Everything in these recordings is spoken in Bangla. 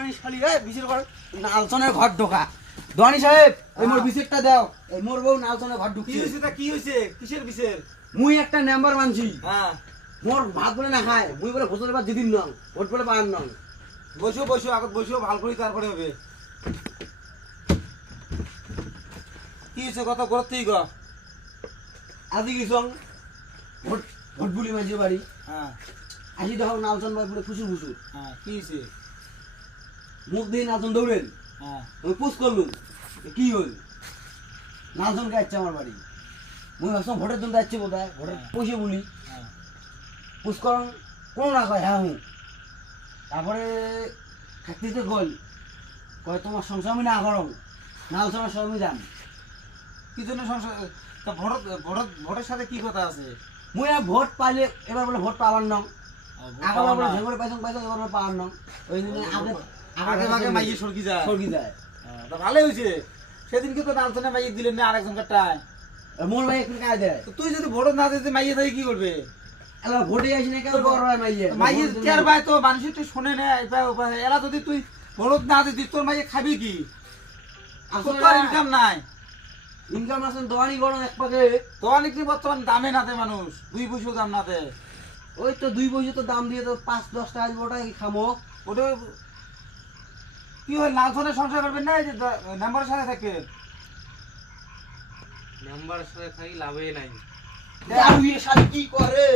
দোয়ানি শালি বিশের ঘর নালসনের ঘর ঢোকা। দোয়ানি সাহেব এই মোর বিশেরটা দাও। এই মোর বউ নালসনের ঘর ঢুকি। কি হইছে তা কি হইছে কিসের বিশের? মুই একটা নাম্বার মানছি। হ্যাঁ মোর ভাত বলে না খায়, মুই বলে ভোজনের ভাত দিদিন নং, ভোট বলে পান নং। বসো বসো আগত বসো ভাল করে তারপরে হবে। কি হইছে কথা করতেই গ। আজি গেছং ভোট ভোট বুলি মাঝে বাড়ি। হ্যাঁ আসি দেখো নালসন ভাই পুরো ফুসুর ফুসুর। হ্যাঁ কি হইছে? মুখ দিয়ে নালসন দৌড়েন। হ্যাঁ আমি পুষ করলুম কি হল, নালসনকে আসছে আমার বাড়ি। মুই ভাবছিলাম ভোটের জন্য যাচ্ছে বোধ হয়, ভোটের পয়সা বলি হ্যাঁ পুষ করন কোনো না কয় হ্যাঁ হুঁ। তারপরে খাতিতে গল কয় তোমার সংসার আমি না করং, নালসনের সব আমি যান। কি জন্য সংসার তা ভোটের সাথে কি কথা আছে? মুই আর ভোট পাইলে এবার বলে ভোট পাওয়ার নং, ভোট আগে পাওয়া বলে না। ঝেঙ্গরে পাইছং পাইছং এবার বলে পাওয়ার নং। ওই জন্য আগে আগে ভাগে মাইয়ে সরকি যায়। সরকি যায়। তা ভালোই হয়েছে। সেদিনকে তো নালসনে মাইয়ে দিলেন না আরেকজন কাটায়। মোর ভাই একটু কাজ দেয়। তো তুই যদি ভোট না দিতে মাইয়ে থাকে কি করবে? এলা ভোটে আসি না কেউ বড় ভাই মাইয়ে মাইয়ে চার ভাই তো মানুষের তো শুনে না এরা যদি তুই ভোট না দিতি তোর মাইয়ে খাবি কি? তোর তো ইনকাম নাই। ইনকাম আছেন দোয়ানি গরম এক পাকে। তো অনেক বর্তমান দামে না দে মানুষ 2 পয়সা দাম না দে। ওই তো 2 পয়সা তো দাম দিয়ে তো 5-10 টাকা ওটা খামো। ওটা কি হয় লালসনের সংসার করবেন না এই যে নাম্বারের সাথে থাকে নাম্বারের সাথে থাকি লাভই নাই। দারু এ শালি কি করে?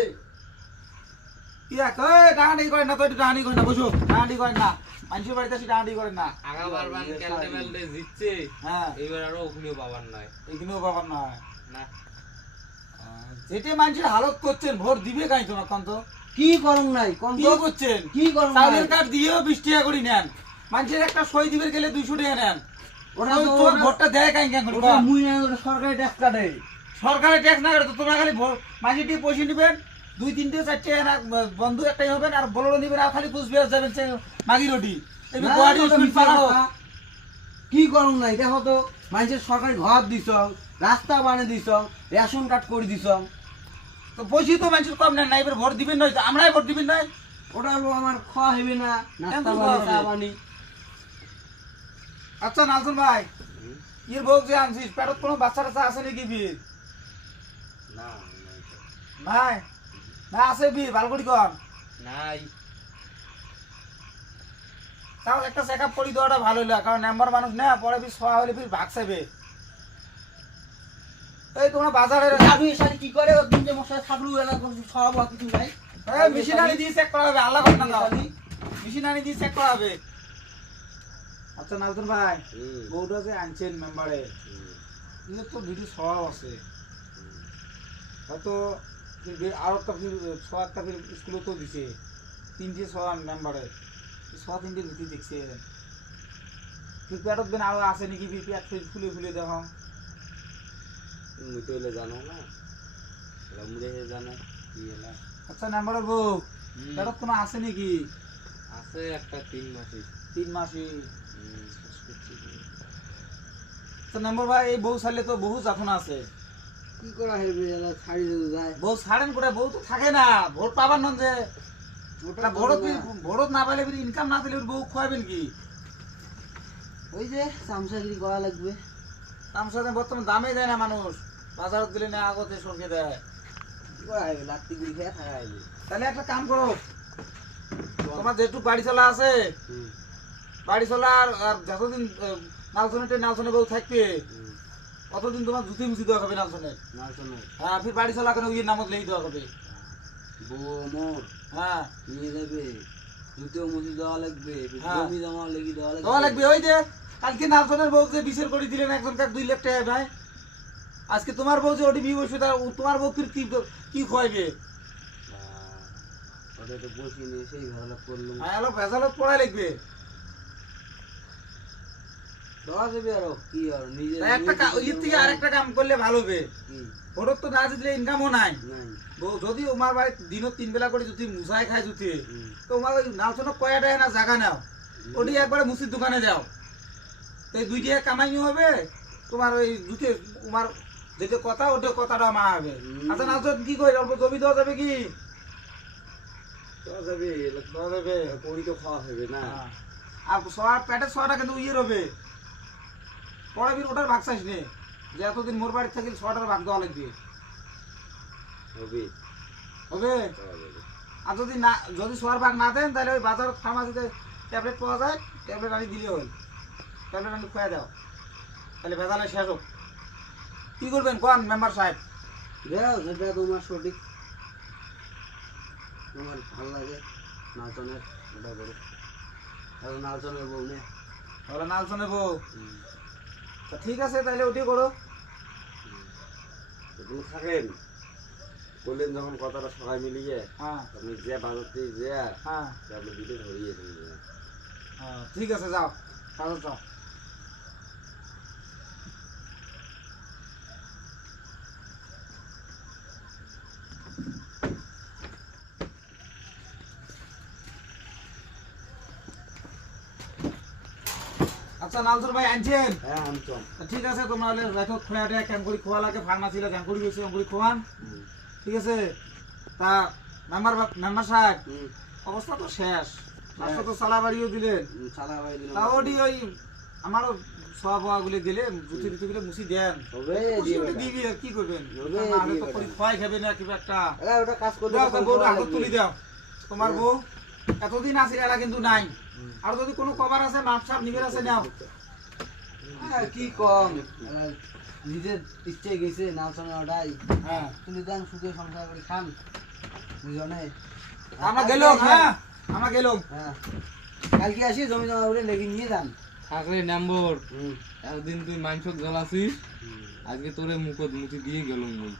কি এক এই ডাহানি করেন না তো একটু ডাহানি করেন না বসো ডাহানি করেন না মানুষের বাড়িতে আসি ডাহানি করেন না। আগাবার বান ক্যালতে মেলতে জিতছে, হ্যাঁ এইবার আরো ওখানেও পাবার নাই। এখানেও পাবার না না যেটি মানুষের হালত করছেন ভোট দিবে কাই তোমার কন্ত কি করং নাই কোন কি তো করছেন? কি করং নাই? চাউলের কার্ড দিয়েও 20 টাকা করে নেন, মানুষের একটা সই দিবে গেলে 200 টাকা নেন। ওটা ওই তো তোর ভোটটা দেয় কাই কেন ওটা মুই না ওটা সরকারি ট্যাক্স কাটে। সরকারের ট্যাক্স না করে তো তোমরা খালি মাঝে দিয়ে পয়সা নিবেন 2-3টে 4টে বন্ধু একটাই হবেন আর বললো নিবেন আর খালি কুচবিহার যাবেন মাগি রোটি না, গুয়াহাটি ওটা স্পিড মিথ্যা পাঠাও। কথা। কি করং নাই দেখো তো মানুষের সরকারি ঘর দিছ, রাস্তা বানিয়ে দিছ, রেশন কার্ড করে দিছ। তো পয়সা তো মানুষের কম নেন না, এবার ভোট দিবেন নয় তো আমরাই ভোট দিবেন নয়। ওটা হলো আমার খাওয়া হবে না, নাস্তা কেন বানি খাওয়া চা হবে? বানি। আচ্ছা নালসন ভাই এর ভোগ যে আনছিস পেটত কোনো বাচ্চা টাচ্চা আছে নাকি বীর? না ভাই না আছে বীর ভালো করি কর নাই। তাহলে একটা চেক আপ করি দেওয়াটা ভালো হলো কারণ নাম্বার মানুষ না পরে বীর সওয়া হলে বীর ভাগ চাইবে। এই তোমরা বাজারে দাদু এ শালি কি করে? ও দিন যে মশলা থাকলু এলা সব কিছু নাই। মেশিনারি দিয়ে চেক করা হবে আল্লাহ না দাও মেশিনারি দিয়ে চেক করা হবে। আচ্ছা নালতন ভাই বউটা যে আনছেন মেম্বারে এদের তো ভিডিও স্বভাব আছে হয়তো আরো একটা একটা স্কুলে তো দিছে 3টে সওয়া মেম্বারে সওয়া 3টে ভিডিও দেখছে পেটত বেন আরো আছে নাকি পেট ফুলে ফুলে দেখো মুই তো এলে জানো না, মুড়ে জানে কি এলা। আচ্ছা নাম্বারের বউ পেটত কোনো আছে নাকি? আছে একটা 3 মাসই। 3 মাসই তো নাম্বার ভাই এই বউ ছাড়লে তো বহু যাতনা আছে। কি করা হবে এলা ছাড়ি দিতে যায়। বউ ছাড়েন করে বউ তো থাকে না ভোট পাবার নন যে ওটা ভোট না পাইলে ইনকাম না দিলে বউ খাওয়াবেন কি? ওই যে চামচাগিরি করা লাগবে। তার সাথে বর্তমান দামে দেয় না মানুষ, বাজারত দিলে না আগতে সরকে দেয়। কি করা হবে? লাত্তি গুলি খেয়ে থাকা হবে। তাহলে একটা কাম করো তোমার যেটুকু বাড়ি চলা আছে বাড়ি চলা আর যতদিন নালসনে বউ থাকবে অতদিন তোমার জুতি মুছি দেওয়া হবে নালসনে। না শোনো হ্যাঁ ফির বাড়ি চলা কেন ইয়ে নামত লেগে দেওয়া হবে। বউ মোর হ্যাঁ নিয়ে যাবে, জুতিও মুজি দেওয়া লাগবে, হ্যাঁ। জমি জমা লেগে দেওয়া দেওয়া লাগবে। লাগবে। ওই যে কালকে নালসনের বউ যে বিচার করে দিলেন একজন কাক 2 লাখ টাকা ভাই, আজকে তোমার বউ যে ওটি বসবে তোমার বউ ফির কি খোয়াইবে? ওটা তো বসি নিয়ে সেই ভালো করলাম। হ্যাঁ এলো ভেজালত পড়াই লাগবে। দেওয়া যাবে আরো কি আর নিজে তাই একটা ওই থেকে আরেকটা কাম করলে ভালো হবে। কি ভোটত তো না দিলে ইনকামও নাই। নাই। বউ যদি তোমার বাড়ি দিনত 3 বেলা করে যদি মুসাই খায় জুতি তো তোমার ওই নালসনক কয়া দেয় না জায়গা নাও ওটি একবারে মুসির দোকানে যাও তো এই 2 টাকা কামাইও হবে তোমার ওই জুতি তোমার যেটা কথা ওটা কথাটা মা হবে। আচ্ছা নালসন কি কই অল্প জমি দেওয়া যাবে কি? দেওয়া যাবে, দেওয়া যাবে। করি তো খাওয়া হবে না। হ্যাঁ। আর পেটের শোয়াটা কিন্তু ইয়ে হবে পরে ফির ওটার ভাগ চাইস নে যে এতদিন মোর বাড়ি থাকিল শোয়াটার ভাগ দেওয়া লাগবে হবে হবে আর যদি শোয়ার ভাগ না দেন তাহলে ওই বাজার ফার্মাসিতে ট্যাবলেট পাওয়া যায় ট্যাবলেট আনি দিলে হল ট্যাবলেট আনি খুঁয়ে দাও তাহলে ভেজালে শেষ হোক কি করবেন কোন মেম্বার সাহেব দেও যেটা তোমার সঠিক তোমার ভালো লাগে নাচনের ওটা করো আর নাচনের বউ নে তাহলে নালসনে বউ তা ঠিক আছে তাহলে ওটি করো তুমি থাকেন বললেন যখন কথাটা সবাই মিলিয়ে হ্যাঁ আপনি যে বাজারতে যে হ্যাঁ আপনি দুটো ধরিয়ে দেবেন হ্যাঁ ঠিক আছে যাও কাজে যাও আচ্ছা নালসুর ভাই আনছেন হ্যাঁ আমচম তা ঠিক আছে তোমরা হলে রাখো খোয়াটা ক্যাম্প করে খোয়া লাগে ফার্মাসিলা ক্যাম্প করে গেছে অঙ্গুরি খোয়ান ঠিক আছে তা মেম্বার সাহেব অবস্থা তো শেষ রাস্তা তো সালা বাড়িও দিলেন সালা ভাই দিল তা ওটি ওই আমারও সব গুলি দিলে জুতি টুতি গুলো মুছি দেন হবে ওটি দিবি আর কি করবেন হবে, নাহলে তো দিবে করে খোয়াই খাবে না কিবা একটা ওটা কাজ করতে দাও তা বউ হাত তুলি দাও তোমার বউ এতদিন আছে এরা কিন্তু নাই আর যদি কোনো কভার আছে মাপ সাপ নিবের আছে নাও কি কম নিজের ইচ্ছে গেছে নাচনে ওটাই হ্যাঁ তুমি দেন সুখে সংসার করে খান দুজনে আমরা গেলাম হ্যাঁ আমরা গেলাম হ্যাঁ কালকে আসি জমি জমা করে লেগে নিয়ে যান থাকলে নম্বর এতদিন তুই মাংস জ্বালাছিস আজকে তোরে মুখত মুখি দিয়ে গেলুম মুই